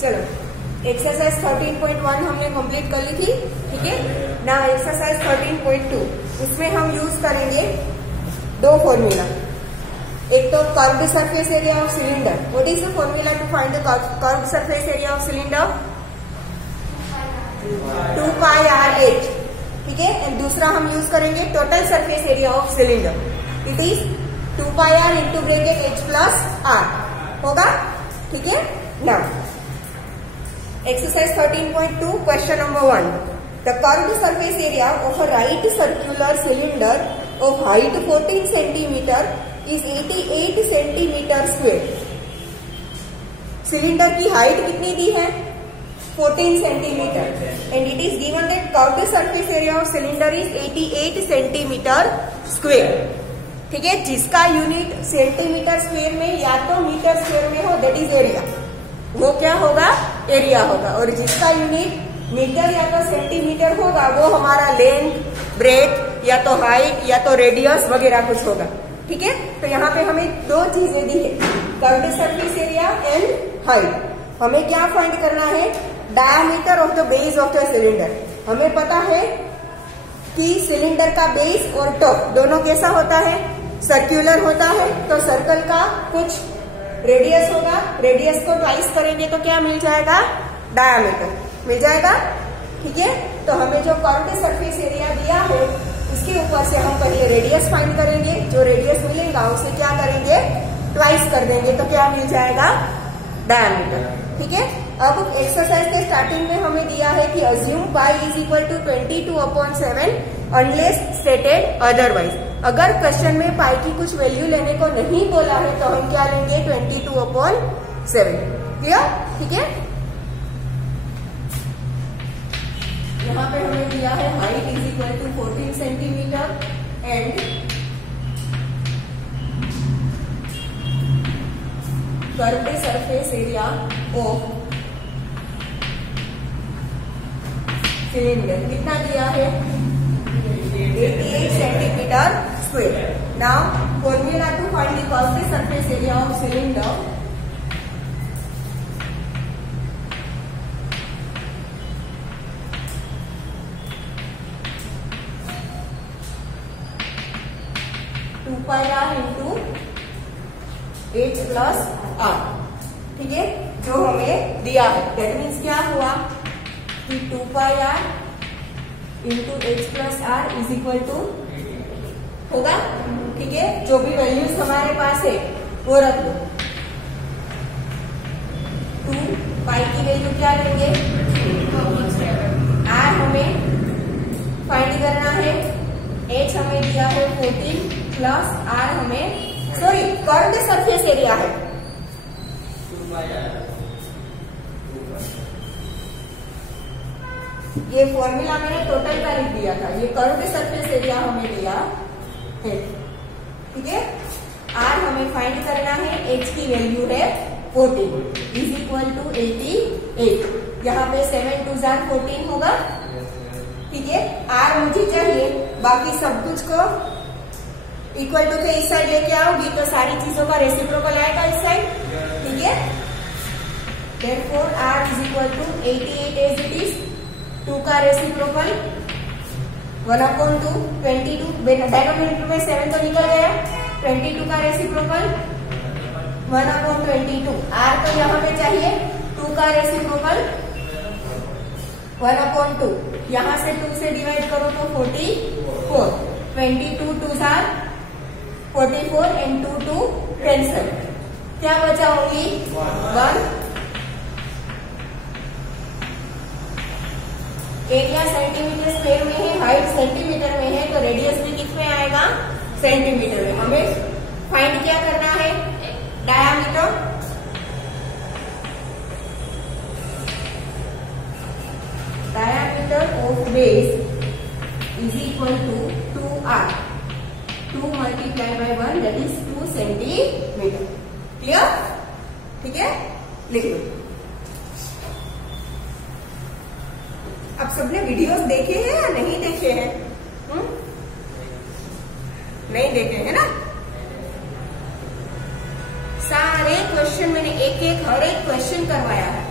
चलो एक्सरसाइज 13.1 हमने कंप्लीट कर ली थी, ठीक है ना। एक्सरसाइज 13.2 उसमें हम यूज करेंगे दो फॉर्मूला। एक तो curved surface area of cylinder. What is the formula to find the curved surface area of cylinder? 2 pi r/h, ठीक है। एंड दूसरा हम यूज करेंगे total surface area of cylinder. It is 2 pi r into bracket h plus r होगा, ठीक है ना। Exercise 13.2 question number 1। The curved surface area of a right circular cylinder of height 14 centimetre is 88 centimetre square. Cylinder की height कितनी दी है? 14 centimetre and it is given that curved surface area of cylinder is 88 centimetre square, ठीक है। जिसका unit centimetre square में या तो metre square में हो दैट इज एरिया, वो क्या होगा? एरिया होगा। और जिसका यूनिट मीटर या तो सेंटीमीटर होगा वो हमारा लेंथ, ब्रेथ या तो हाइट या तो रेडियस वगैरह कुछ होगा, ठीक है। तो यहाँ पे हमें दो चीजें दी है, curved surface area and height. हमें क्या फाइंड करना है? Diameter of the base of the cylinder. हमें पता है कि सिलेंडर का बेस और टॉप दोनों कैसा होता है? सर्कुलर होता है। तो सर्कल का कुछ रेडियस होगा, रेडियस को ट्वाइस करेंगे तो क्या मिल जाएगा? डायमीटर मिल जाएगा, ठीक है। तो हमें जो कर्व्ड सरफेस एरिया दिया है उसके ऊपर से हम पहले रेडियस फाइंड करेंगे। जो रेडियस मिलेगा उसे क्या करेंगे? ट्वाइस कर देंगे तो क्या मिल जाएगा? डायमीटर, ठीक है। अब एक्सरसाइज के स्टार्टिंग में हमें दिया है कि assume pi is equal to 22/7 unless stated otherwise. अगर क्वेश्चन में पाई की कुछ वैल्यू लेने को नहीं बोला है तो हम क्या लेंगे? 22/7, क्लियर, ठीक है। यहाँ पे हमें दिया है height is equal to 14 centimetre and curved surface area of cylinder कितना दिया है? 88 centimetre square. Now formula to find the curved surface area of cylinder. Two pi r into h plus r, ठीक है, जो हमें दिया है। दैट मीन्स क्या हुआ कि 2 pi r into h plus r is equal to होगा, ठीक है। जो भी वैल्यूज हमारे पास है वो रख दो। 2 पाई की वैल्यू क्या लेंगे? r हमें फाइंड करना है, h हमें दिया है 14 प्लस r हमें कर्व्ड सरफेस एरिया है। ये फॉर्मूला मैंने टोटल का लिख दिया था, ये कर्व्ड सरफेस एरिया हमें दिया है, ठीक है। r हमें फाइंड करना है, h की वैल्यू है 14 इज इक्वल टू 88। यहाँ पे 7 2 14 होगा, ठीक है। r मुझे चाहिए, बाकी सब कुछ को इक्वल टू के इस साइड लेके आओगी तो सारी चीजों का रेसिप्रोकल आएगा इस साइड, ठीक है। Therefore r is equal to 88 as it is। 2 का रेसिप्रोकल 1/2 22, डिनोमिनेटर में 7 तो निकल गया। 22 का रेसिप्रोकल 1/22। r तो यहाँ पे चाहिए 2 का रेसिप्रोकल 1/2। यहाँ से 2 से डिवाइड करो तो 44। 22 2 44 एंड 2 2 कैंसल। क्या बचा? ओनली 1। एरिया सेंटीमीटर स्क्वायर में है, हाइट सेंटीमीटर में है, तो रेडियस भी किस में आएगा? सेंटीमीटर में। हमें फाइंड क्या करना है? Diameter. Diameter of base is equal to 2r। 2 multiply by 1 that is 2 centimetre. Clear, ठीक है, लिख लो। अब सबने वीडियोस देखे हैं या नहीं देखे हैं? नहीं देखे हैं ना? सारे क्वेश्चन मैंने एक एक हर एक क्वेश्चन करवाया है,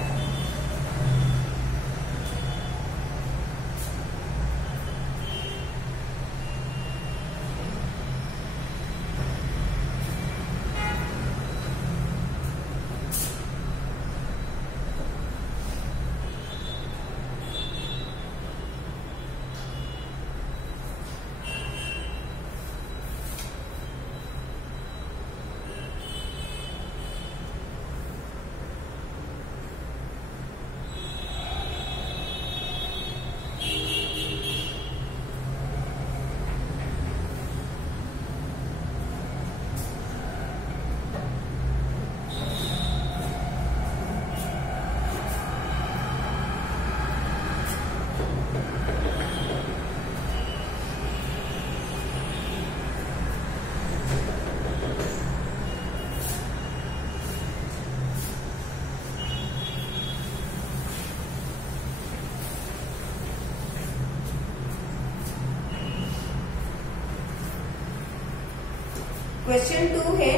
क्वेश्चन 2 है,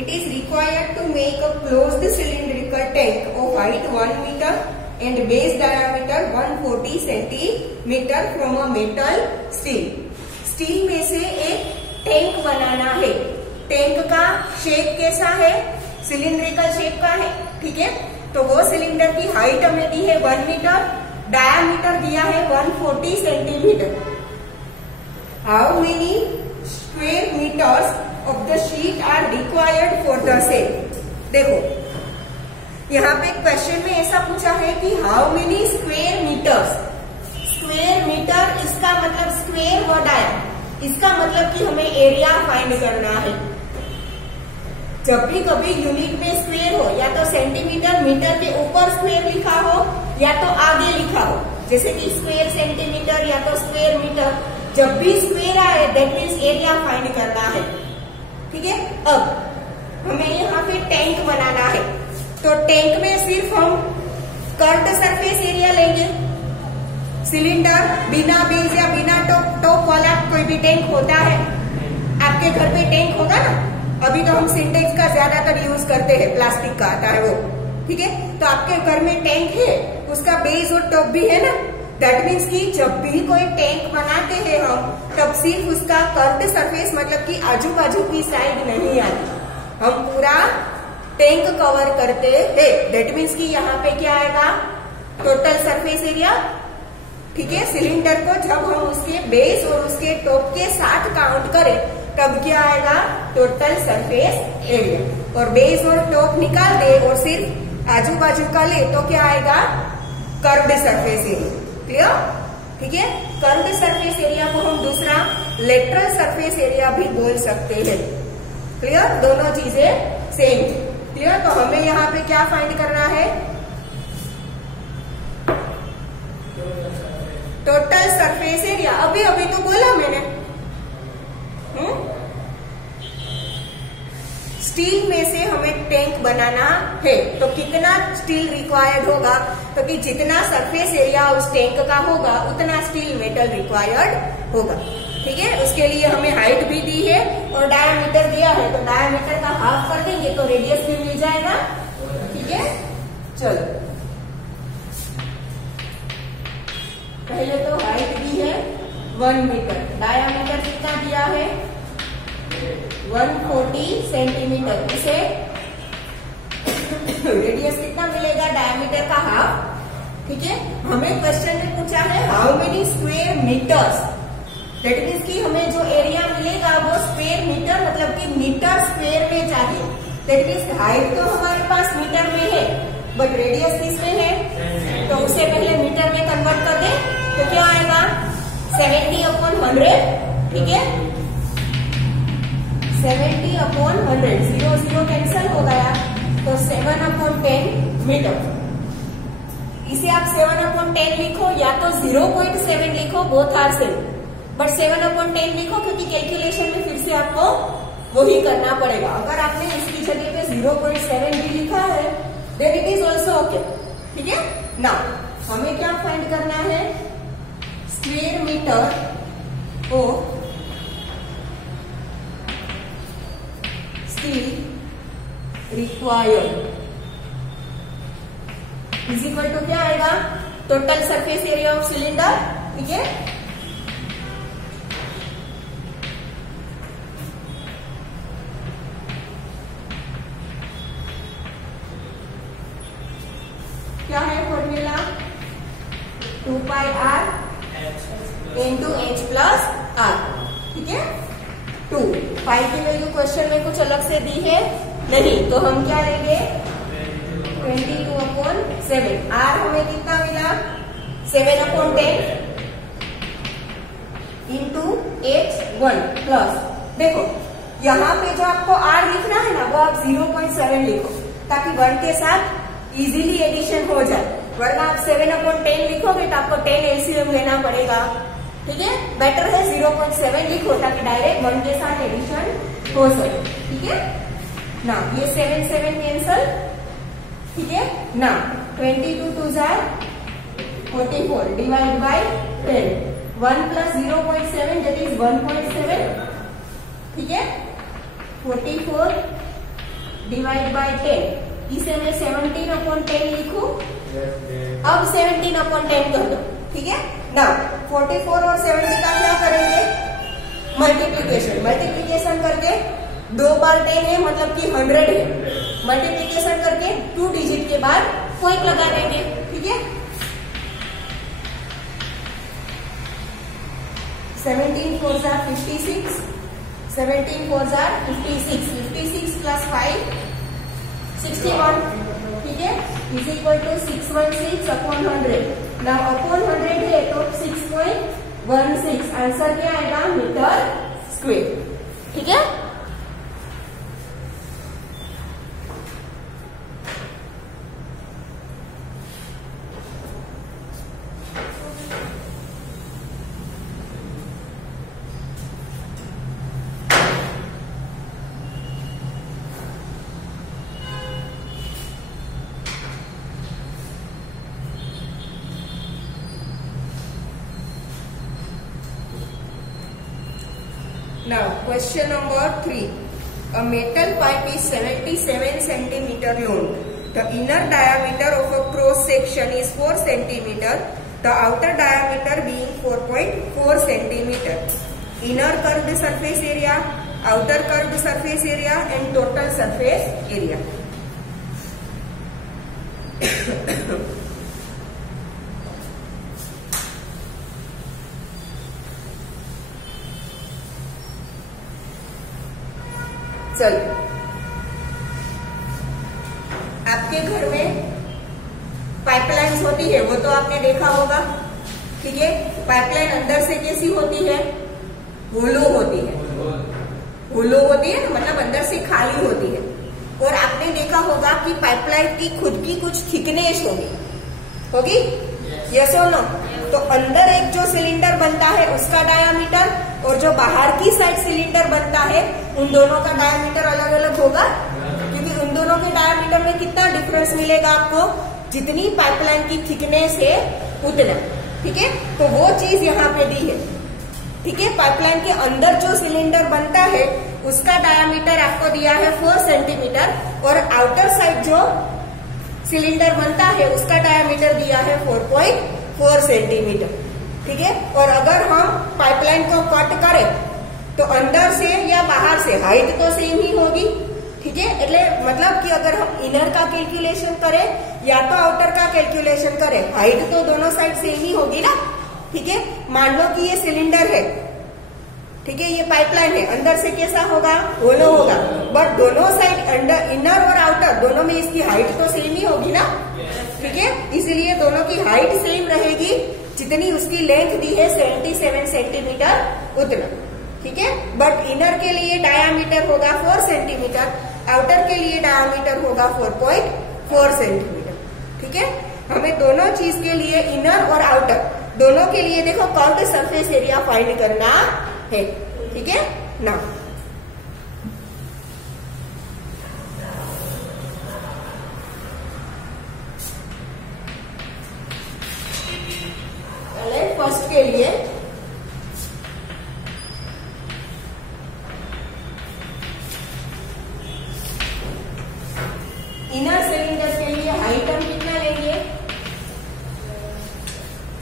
it is required to make a closed cylindrical tank of height 1 metre and base diameter 140 centimetre from a metal steel. Steel में से एक टैंक बनाना है। टैंक का शेप कैसा है? सिलिंड्रिकल शेप का है, ठीक है। तो वो सिलेंडर की हाइट हमें दी है 1 मीटर, डायामीटर दिया है 140 centimetre. How many square metres of the sheet are required for the same? देखो यहाँ पे क्वेश्चन में ऐसा पूछा है कि how many square metres. Square metre इसका मतलब स्क्वायर वर्ड आया, इसका मतलब कि हमें एरिया फाइंड करना है। जब भी कभी यूनिट में स्क्वायर हो, या तो सेंटीमीटर मीटर के ऊपर स्क्वायर लिखा हो या तो आगे लिखा हो, जैसे कि स्क्वायर सेंटीमीटर या तो स्क्वायर मीटर, जब भी स्क्वायर आए दैट मीन्स एरिया फाइंड करना है, ठीक है। अब हमें यहाँ पे टैंक बनाना है, तो टैंक में सिर्फ हम कर्व्ड सरफेस एरिया लेंगे। सिलेंडर बिना बेस या बिना टॉप वाला कोई भी टैंक होता है, आपके घर पे टैंक होगा ना। अभी तो हम सिंटेक्स का ज्यादातर यूज करते हैं, प्लास्टिक का आता है वो, ठीक है। तो आपके घर में टैंक है, उसका बेस और टॉप भी है ना। दैट मीन्स कि जब भी कोई टैंक बनाते हैं हम, तब सिर्फ उसका कर्व्ड सरफेस मतलब कि आजू बाजू की साइड नहीं आती, हम पूरा टैंक कवर करते हैं। दैट मीन्स कि यहाँ पे क्या आएगा? टोटल सरफेस एरिया, ठीक है। सिलेंडर को जब हम उसके बेस और उसके टॉप के साथ काउंट करें तब क्या आएगा? Total surface area. और बेस और टॉप निकाल दे और सिर्फ आजू बाजू का ले तो क्या आएगा? Curved surface area. क्लियर? ठीक है। कर्व्ड सरफेस एरिया को हम दूसरा लेटरल सरफेस एरिया भी बोल सकते हैं। क्लियर? दोनों चीजें सेम। क्लियर? तो हमें यहाँ पे क्या फाइंड करना है? Total surface area. अभी अभी तो बोला मैंने। स्टील में से हमें टैंक बनाना है, तो कितना स्टील रिक्वायर्ड होगा? तो कि जितना सरफेस एरिया उस टैंक का होगा उतना स्टील मेटल रिक्वायर्ड होगा, ठीक है। उसके लिए हमें हाइट भी दी है और डायामीटर दिया है, तो डायामीटर का हाफ कर देंगे तो रेडियस भी मिल जाएगा, ठीक है। चलो पहले तो हाइट दी है 1 मीटर, डायामीटर कितना दिया है? 140 सेंटीमीटर। इसे रेडियस कितना मिलेगा? डायमीटर का हाफ, ठीक है। हमें क्वेश्चन में पूछा है how many square metres. That means कि हमें जो एरिया मिलेगा वो स्क्वायर मीटर मतलब कि मीटर स्क्वायर में चाहिए। दैट मीन्स हाइट तो हमारे पास मीटर में है, बट रेडियस किसमें है? तो उसे पहले मीटर में कन्वर्ट कर दे तो क्या आएगा? 70/100, ठीक है। 70/100, 0 0 कैंसल हो गया, तो 7/10 मीटर। इसे आप 7/10 लिखो या तो 0.7 लिखो, बोथ आर सेम, बट 7/10 लिखो क्योंकि कैलकुलेशन में फिर से आपको वही करना पड़ेगा। अगर आपने इसकी जगह पे 0.7 भी लिखा है then it is also okay, ठीक है ना। हमें क्या फाइंड करना है? Square metre of steel required is equal to क्या आएगा? Total surface area of cylinder, ठीक है। क्या है formula? 2πr into h plus r, ठीक है। 2 पाई की वैल्यू क्वेश्चन में कुछ अलग से दी है नहीं, तो हम क्या लेंगे? 22/7। r हमें कितना मिला? 7/10 into h1 प्लस, देखो यहाँ पे जो आपको r लिखना है ना वो आप 0.7 लिखो ताकि 1 के साथ इजीली एडिशन हो जाए, वरना आप 7/10 लिखोगे तो आपको 10 एलसीएम लेना पड़ेगा, ठीक है। बेटर है 0.7 लिखो ताकि डायरेक्ट 1 के साथ एडिशन हो सके, ठीक है ना। ये 7 7 कैंसल, ठीक है ना। 22 2 44 divide by 10, 1 plus 0.7 that is 1.7, ठीक है 44 डिवाइड बाय 10, इसे मैं 17/10 लिखूं। अब 17/10 कर दो, ठीक है ना। 44 और 70 का क्या करेंगे, मल्टीप्लीकेशन करके 2 बार 10 है मतलब कि 100 है, मल्टीप्लीकेशन करके 2 डिजिट के बाद पॉइंट लगा देंगे, ठीक है। 17 4 जार 56, 17 4 जार 56, 56 प्लस 5 61, ठीक है, is equal to 616 upon 100। Now upon 100 है तो 6.16, आंसर क्या आएगा, मीटर स्क्वेयर, ठीक है। Now, question number 3. A metal pipe is 77 centimeter long. The inner diameter of a cross section is 4 centimeter. The outer diameter being 4.4 centimeter. Inner curved surface area, outer curved surface area, and total surface area. चलो, आपके घर में pipelines होती है, वो तो आपने देखा होगा, ठीक है। पाइपलाइन अंदर से कैसी होती है, होलो होती है, होलो होती है ना, मतलब अंदर से खाली होती है। और आपने देखा होगा कि पाइपलाइन की खुद की कुछ थिकनेस होगी, यस और नो। तो अंदर एक जो सिलेंडर बनता है उसका डायामीटर और जो बाहर की साइड सिलेंडर बनता है उन दोनों का डायामीटर अलग अलग होगा, क्योंकि उन दोनों के डायामीटर में कितना डिफरेंस मिलेगा आपको, जितनी पाइपलाइन की थिकनेस है उतना, ठीक है। तो वो चीज यहाँ पे दी है, ठीक है। पाइपलाइन के अंदर जो सिलेंडर बनता है उसका डायामीटर आपको दिया है 4 सेंटीमीटर और आउटर साइड जो सिलेंडर बनता है उसका डायामीटर दिया है 4.4 सेंटीमीटर, ठीक है। और अगर हम पाइपलाइन को कट करें तो अंदर से या बाहर से हाइट तो सेम ही होगी, ठीक है। એટલે मतलब कि अगर हम इनर का कैलकुलेशन करें या तो आउटर का कैलकुलेशन करें, हाइट तो दोनों साइड सेम ही होगी ना, ठीक है। मान लो कि ये सिलेंडर है, ठीक है, ये पाइपलाइन है, अंदर से कैसा होगा, होलो होगा, बट दोनों साइड अंडर इनर और आउटर दोनों में इसकी हाइट तो सेम ही होगी ना, ठीक है। इसलिए दोनों की हाइट सेम रहेगी, जितनी उसकी लेंथ दी है 77 सेंटीमीटर उतना, ठीक है। बट इनर के लिए डायामीटर होगा 4 सेंटीमीटर, आउटर के लिए डायामीटर होगा 4.4 सेंटीमीटर, ठीक है। हमें दोनों चीज के लिए इनर और आउटर दोनों के लिए देखो कर्व्ड सरफेस एरिया फाइंड करना है, ठीक है ना। फर्स्ट के लिए इनर सिलेंडर के लिए हाइट हम कितना लेंगे,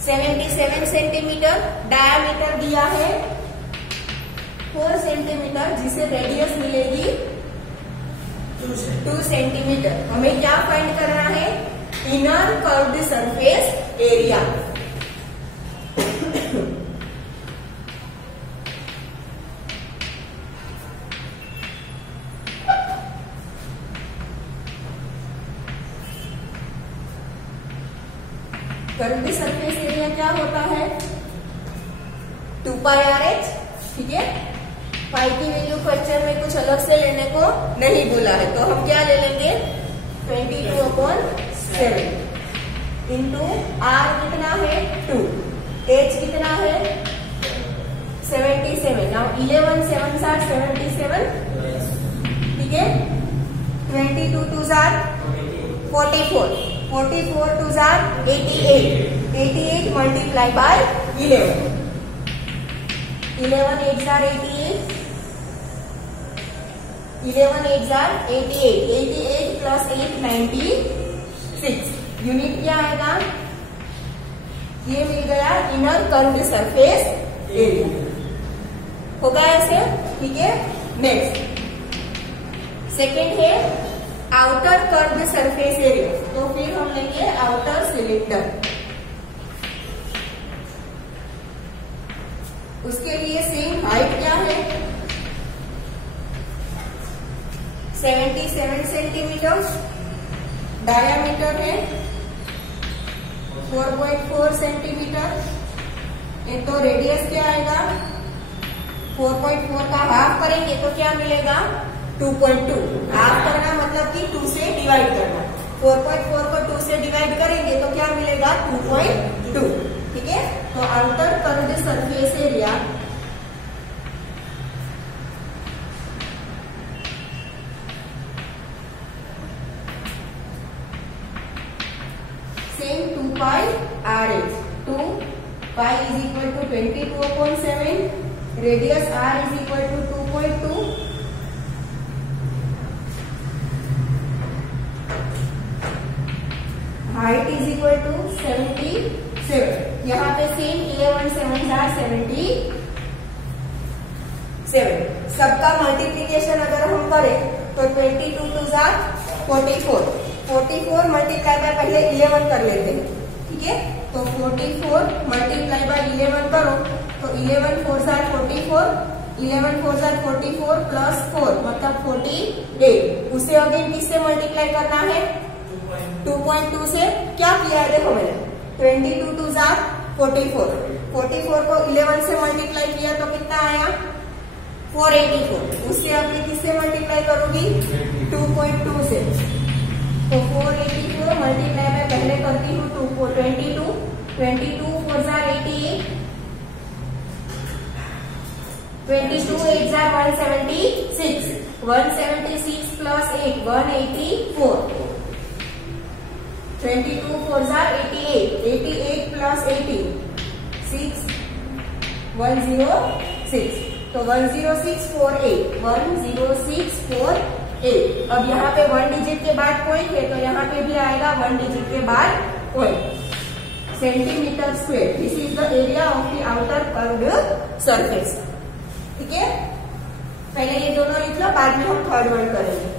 77 सेंटीमीटर, डायामीटर दिया है 4 सेंटीमीटर, जिसे रेडियस मिलेगी 2 सेंटीमीटर। हमें क्या फाइंड करना है, inner curved surface area. Curved surface area क्या होता है, 2πRH, ठीक है। पाई की वैल्यू क्वेश्चन में कुछ अलग से लेने को नहीं बोला है, तो हम क्या ले लेंगे 22/7 इंटू R कितना है 2, H कितना है 77, नाउ 11 7 are 77, ठीक है। 22 2s are 44, 44 2s are 88, 88 multiply by 11, 11 8s are 88, 11 8 jar 88, 88 plus 8 96। Unit क्या आएगा? ये मिल गया इनर कर्व्ड सरफेस एरिया। होगा ऐसे, ठीक है। नेक्स्ट सेकेंड है आउटर कर्व्ड सरफेस एरिया। तो फिर हम लेंगे आउटर सिलेंडर। उसके लिए सेम हाइट क्या है? 77 सेंटीमीटर, डायामीटर है 4.4 सेंटीमीटर। तो रेडियस क्या आएगा? 4.4 का हाफ करेंगे तो क्या मिलेगा? 2.2। हाफ करना मतलब कि 2 से डिवाइड करना। 4.4 को 2 से डिवाइड करेंगे तो क्या मिलेगा? 2.2। ठीक है। तो outer curved surface area same 2 pi RH। 2 pi is equal to 22/7। Radius R is equal to 2.2। Height is equal to 77। यहाँ पे सेम 11 7 जार 77। सबका मल्टीप्लीकेशन अगर हम करें तो 22 2 जार 44। 44 मल्टीप्लाई बाय पहले 11 कर लेते हैं, ठीक है। तो 44 मल्टीप्लाई बाय 11 करो तो 11 4 जार 44, 11 4 जार 44 प्लस 4 मतलब 48। उसे अगेन किससे मल्टीप्लाई करना है? 2.2 से। क्या किया है देखो मैंने, 22 2 जार 44, 44 को 11 से मल्टीप्लाई किया तो कितना आया? 484। उससे अगले किससे मल्टीप्लाई करोगी? 2.2 से। तो 484 मल्टीप्लाई में पहले करती हूँ 22 4 jar 88, 22 8 jar 176, 176 plus 8 184। 22 4 jar 88, 88 plus 18 6 106। तो 10648, 10648। अब यहाँ पे 1 डिजिट के बाद पॉइंट है तो यहाँ पे भी आएगा 1 डिजिट के बाद point. Centimetre square. This is the area of the outer curved surface. ठीक है। पहले ये दोनों लिख लो, बाद में हम थर्ड वन करेंगे।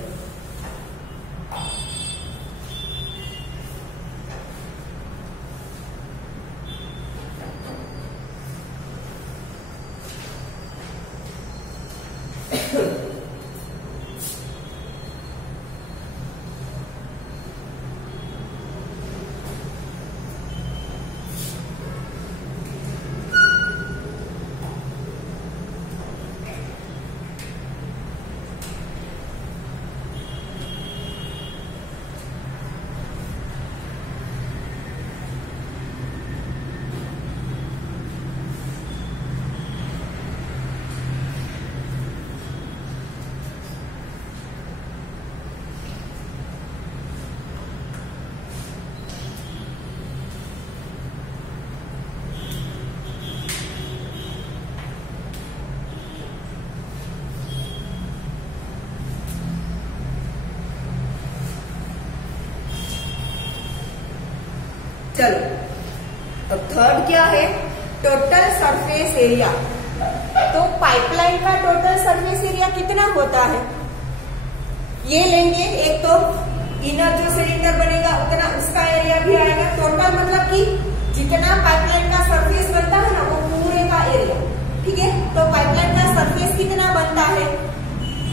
चलो, अब थर्ड क्या है? Total surface area. तो पाइपलाइन का टोटल सरफेस एरिया कितना होता है? ये लेंगे, एक तो इनर जो सिलेंडर बनेगा उतना उसका एरिया भी आएगा। टोटल मतलब कि जितना पाइपलाइन का सरफेस बनता है ना वो पूरे का एरिया। ठीक है। तो पाइपलाइन का सरफेस कितना बनता है?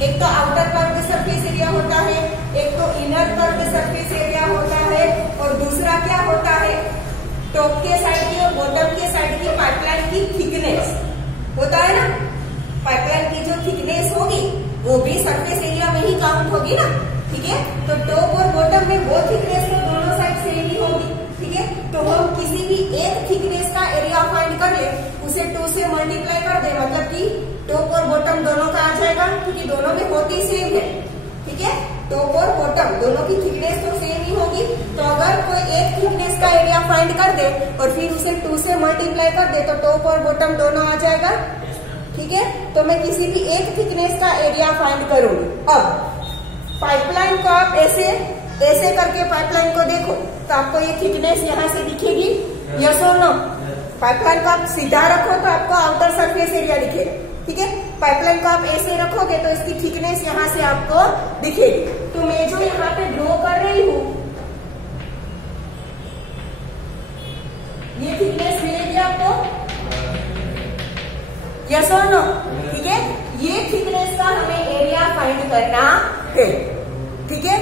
एक तो आउटर कर्व्ड सरफेस एरिया होता है, एक तो इनर कर्व्ड सरफेस एरिया होता है, और दूसरा क्या होता है? टॉप के साइड की और बॉटम के साइड की पाइपलाइन की थिकनेस होता है ना। पाइपलाइन की जो थिकनेस होगी वो भी सरफेस एरिया में ही काउंट होगी ना। ठीक है। तो टॉप और बॉटम में वो थिकनेस तो दोनों साइड सेम ही होगी। ठीक है। तो हम किसी भी एक थिकनेस का एरिया फाइंड कर ले, उसे 2 से मल्टीप्लाई कर दे, मतलब कि टॉप और बॉटम दोनों का आ जाएगा, क्योंकि दोनों में होती सेम है। ठीक है। टॉप और बॉटम दोनों की थिकनेस तो सेम ही होगी। तो अगर कोई एक थिकनेस का एरिया फाइंड कर दे और फिर उसे 2 से मल्टीप्लाई कर दे तो टॉप और बॉटम दोनों आ जाएगा। ठीक है। तो मैं किसी भी एक थिकनेस का एरिया फाइंड करूंगी। अब पाइपलाइन को आप ऐसे ऐसे करके पाइपलाइन को देखो तो आपको ये थिकनेस यहाँ से दिखेगी, यस और नो? पाइपलाइन को आप सीधा रखो तो आपको आउटर सरफेस एरिया दिखेगा, ठीक है। पाइपलाइन को आप ऐसे रखोगे तो इसकी थिकनेस यहाँ से आपको दिखेगी। तो मैं जो यहाँ पे ड्रॉ कर रही हूँ ये थिकनेस मिलेगी आपको, यस और नो? ठीक है। ये थिकनेस का हमें एरिया फाइंड करना है, ठीक है।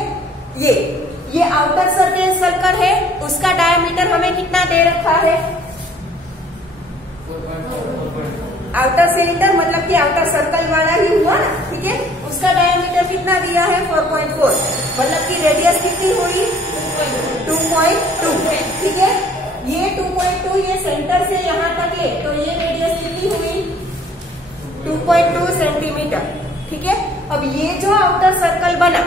ये आउटर सरफेस सर्कल है, उसका डायमीटर हमें कितना दे रखा है? आउटर सिलेंडर मतलब कि आउटर सर्कल वाला ही हुआ ना, ठीक है। उसका डायमीटर कितना दिया है? 4.4, मतलब कि रेडियस कितनी हुई? 2.2, ठीक है। ये 2.2 ये सेंटर से यहाँ तक है तो ये रेडियस कितनी हुई? 2.2 सेंटीमीटर, ठीक है। अब ये जो आउटर सर्कल बना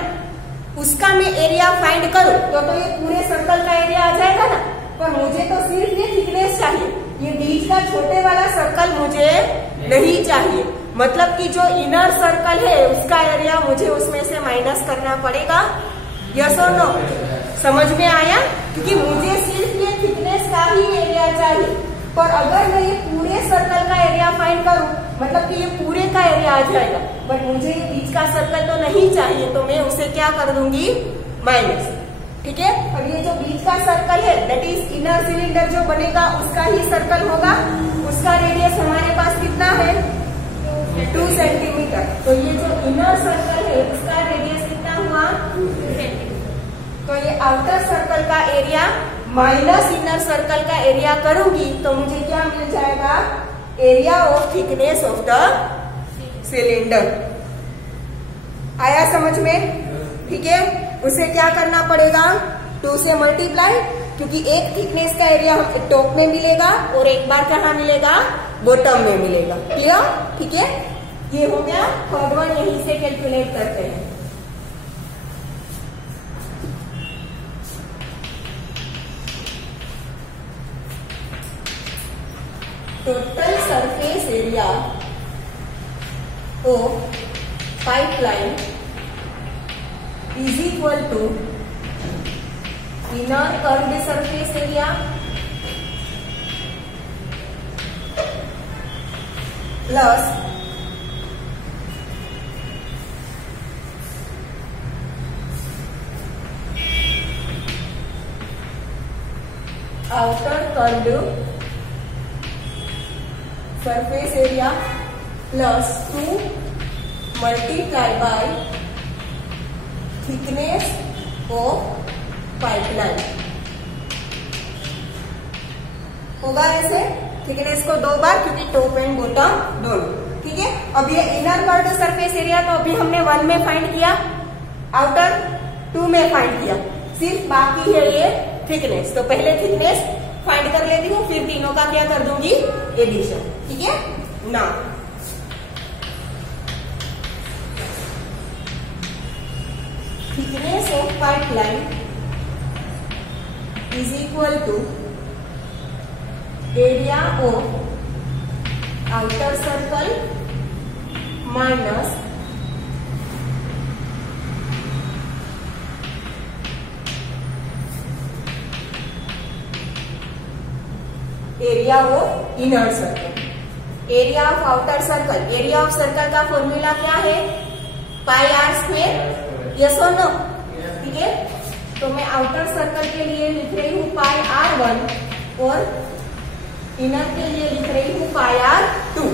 उसका मैं एरिया फाइंड करूं तो ये पूरे सर्कल का एरिया आ जाएगा ना, पर मुझे तो सिर्फ ये थिकनेस चाहिए, ये बीच का छोटे वाला सर्कल मुझे नहीं चाहिए। मतलब कि जो इनर सर्कल है उसका एरिया मुझे उसमें से माइनस करना पड़ेगा, यस और नो? समझ में आया? क्योंकि मुझे सिर्फ ये थिकनेस का ही एरिया चाहिए, पर अगर मैं ये पूरे सर्कल का एरिया फाइंड करूं मतलब कि ये पूरे का एरिया आ जाएगा, बट मुझे ये बीच का सर्कल तो नहीं चाहिए, तो मैं उसे क्या कर दूंगी? माइनस, ठीक है। अब ये जो बीच का सर्कल है दैट इज इनर सिलेंडर जो बनेगा उसका ही सर्कल होगा, उसका रेडियस हमारे पास कितना है? 2 सेंटीमीटर। तो ये जो इनर सर्कल है उसका रेडियस कितना हुआ? 2 सेंटीमीटर। तो ये आउटर सर्कल का एरिया माइनस इनर सर्कल का एरिया करूंगी तो मुझे क्या मिल जाएगा? Area of thickness of the cylinder. आया समझ में? ठीक है। उसे क्या करना पड़ेगा? 2 से मल्टीप्लाई, क्योंकि एक थिकनेस का एरिया टॉप में मिलेगा और एक बार कहाँ मिलेगा? बॉटम में मिलेगा। क्लियर? ठीक है। ये हो गया थर्ड वन, यहीं से कैलकुलेट करते हैं। Total surface area of pipeline is equal to inner curved surface area plus outer curved surface area plus 2 multiplied by thickness of pipeline। होगा ऐसे थिकनेस को 2 बार, क्योंकि टॉप एंड बॉटम दोनों, ठीक है। अब ये इनर कर्व्ड सरफेस एरिया तो अभी हमने 1 में फाइंड किया, आउटर 2 में फाइंड किया, सिर्फ बाकी है ये थिकनेस। तो पहले थिकनेस फाइंड कर लेती हूँ, फिर तीनों का क्या कर दूंगी? एडिशन, ठीक है ना। Thickness of pipeline is equal to area of outer circle minus area of inner circle. Area of outer circle, area of circle का फॉर्मूला क्या है? पाई आर स्क्वेयर, यस और नो? ठीक है। तो मैं आउटर सर्कल के लिए लिख रही हूँ पाई R1 और इनर के लिए लिख रही हूँ पाई R2,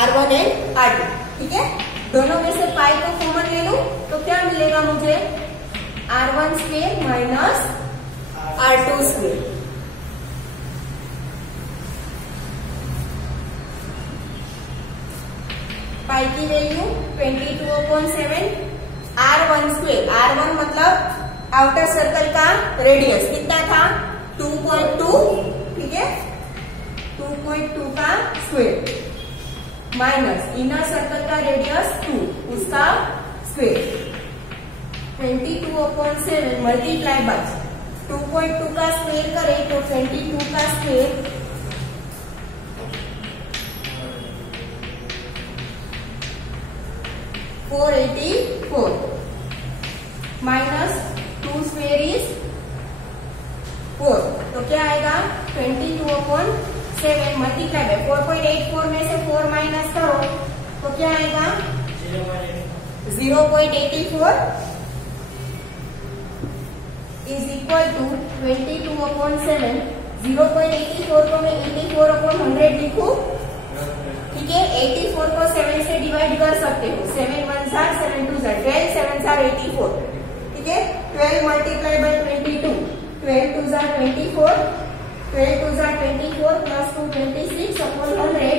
R1 एंड R2, ठीक है। दोनों में से पाई को कॉमन ले लूं तो क्या मिलेगा मुझे? R1 square minus R2 square. पाई की वैल्यू 22/7, R1 स्क्वेयर, R1 मतलब आउटर सर्कल का रेडियस कितना था? 2.2, ठीक है, 2.2 का स्क्वेयर माइनस इनर सर्कल का रेडियस 2, उसका स्क्वेयर 22/7 मल्टीप्लाई बाय 2.2 का स्क्वेयर करें तो 22 का स्क्वेयर 484 माइनस 2 स्क्वेयर इज 4, तो क्या आएगा 22/7 मल्टीप्लाई बाय 4.84 में से 4 माइनस करो तो क्या आएगा 0.84 इज इक्वल टू 22/7। 0.84 को मैं 84/100 लिखूं, ठीक है। 84 को 7 से डिवाइड कर सकते हो, 7 1 7 7 2 12 7 84, ठीक है। 12 multiply by 22, 12 2 24, 12 2 24 plus 2 26/100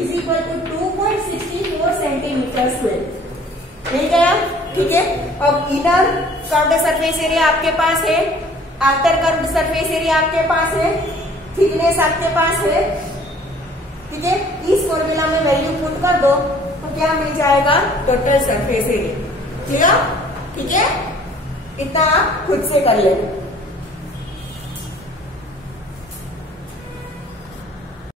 is equal to 2.64 centimetre square. मिल गया, ठीक है। अब इनर कर्व्ड सरफेस एरिया आपके पास है, आउटर कर्व्ड सरफेस एरिया आपके पास है, थिकनेस आपके पास है, ठीक है। इस फॉर्मूला में वैल्यू पुट कर दो तो क्या मिल जाएगा टोटल सरफेस एरिया, ठीक है। इतना आप खुद से कर लेना।